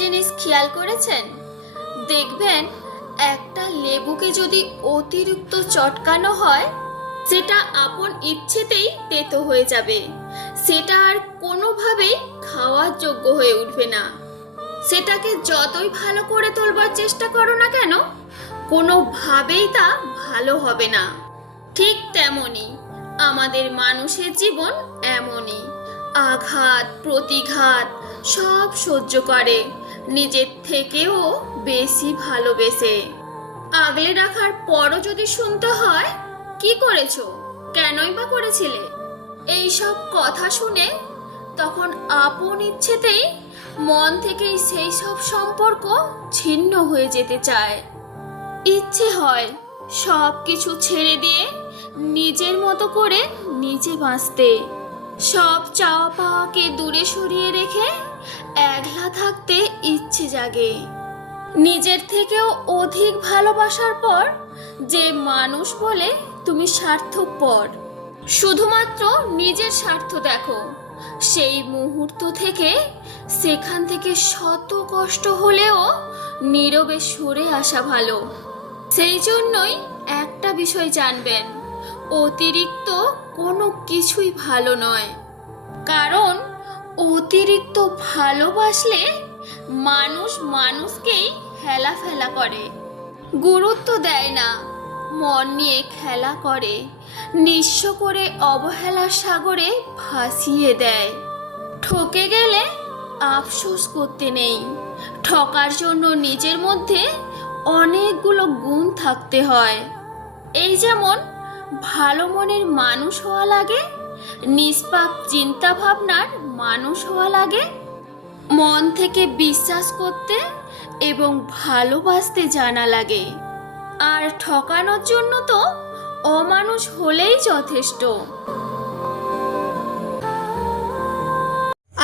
জিনিস খেয়াল করেছেন? দেখবেন একটা লেবুকে যদি অতিরিক্ত চটকানো হয়, সেটা আপন ইচ্ছেতেই তেতো হয়ে যাবে। সেটা আর কোনোভাবেই খাওয়ার যোগ্য হয়ে উঠবে না। সেটাকে যতই ভালো করে তোলবার চেষ্টা করো না কেন, কোনোভাবেই তা ভালো হবে না। ঠিক তেমনই আমাদের মানুষের জীবন এমনই। আঘাত প্রতিঘাত সব সহ্য করে, নিজের থেকেও বেশি ভালোবেসে। আগলে রাখার পরও যদি শুনতে হয় কি করেছো, কেনই বা করেছিলে, এই সব কথা শুনে তখন আপন ইচ্ছেতেই মন থেকেই সেই সব সম্পর্ক ছিন্ন হয়ে যেতে চায়। ইচ্ছে হয় সব কিছু ছেড়ে দিয়ে নিজের মতো করে নিজে বাঁচতে, সব চাওয়া পাওয়াকে দূরে সরিয়ে রেখে একলা থাকতে ইচ্ছে জাগে। নিজের থেকেও অধিক ভালোবাসার পর যে মানুষ বলে তুমি স্বার্থপর, শুধুমাত্র নিজের স্বার্থ দেখো, সেই মুহূর্ত থেকে সেখান থেকে শত কষ্ট হলেও নীরবে সরে আসা ভালো। সেই জন্যই একটা বিষয় জানবেন, অতিরিক্ত কোনো কিছুই ভালো নয়। কারণ অতিরিক্ত ভালোবাসলে মানুষ মানুষকেই হেলাফেলা করে, গুরুত্ব দেয় না, মন নিয়ে খেলা করে, নিঃস্ব করে অবহেলার সাগরে ভাসিয়ে দেয়। ঠকে গেলে আফসোস করতে নেই, ঠকার জন্য নিজের মধ্যে অনেকগুলো গুণ থাকতে হয়। এই যেমন ভালো মনের মানুষ হওয়া লাগে, নিষ্পাপ চিন্তা ভাবনার মানুষ হওয়া লাগে, মন থেকে বিশ্বাস করতে এবং ভালোবাসতে জানা লাগে। আর ঠকানোর জন্য তো অমানুষ হলেই যথেষ্ট।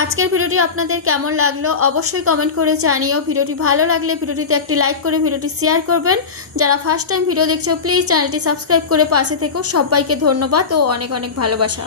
আজকের ভিডিওটি আপনাদের কেমন লাগলো অবশ্যই কমেন্ট করে জানিও। ভিডিওটি ভালো লাগলে ভিডিওটিতে একটি লাইক করে ভিডিওটি শেয়ার করবেন। যারা ফার্স্ট টাইম ভিডিও দেখছো প্লিজ চ্যানেলটি সাবস্ক্রাইব করে পাশে থেকো। সবাইকে ধন্যবাদ ও অনেক অনেক ভালোবাসা।